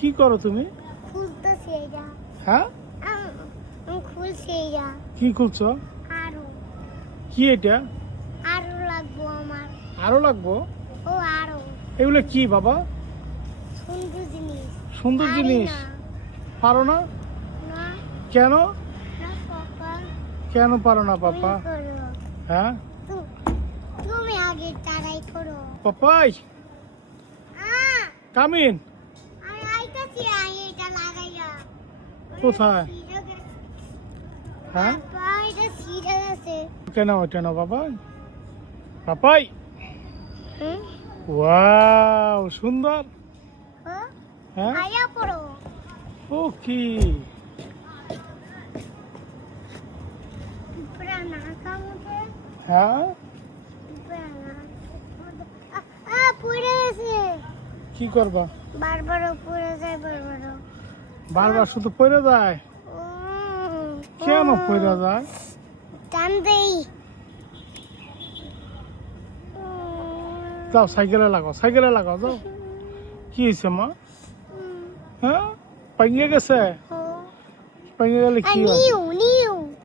কি করো তুমি? খুলতেছি এটা। হ্যাঁ, আমি খুলছি এটা। কি খুলছো? আরো কি এটা? আরো লাগবো আমার। আরো লাগবো? ও আরো এগুলো কি বাবা? সুন্দর জিনিস। সুন্দর পারি জিনিস। না। পারো না? না কেন? না পাপা, কেন পারো না তুমি পাপা? করো। হ্যাঁ, তুমি আগে তারাই করো। পাপাই কামিন। আমি আইতাছি এটা লাগাইয়া। কোথায়? হ্যাঁ, পাপা এটা সিধা আছে। কেন ওইটা না বাবা? পাপাই, হুম ওয়াও সুন্দর। হ্যাঁ, আয়া পড়ো। ও কি? পুরা না কামুতে। হ্যাঁ, পুরা না। পড়ে আছে। কি করবা? বারবার পড়ে যায় বারবার। বারবার শুধু পড়ে যায়। কেন পড়ে যায়? টান দেই। যাও সাইকেলে লাগাও, সাইকেলে লাগাও যাও। কি হয়েছে মা? হ্যাঁ, পাইয়ে গেছে। পাইয়ে গেলে কি হয়? নিউ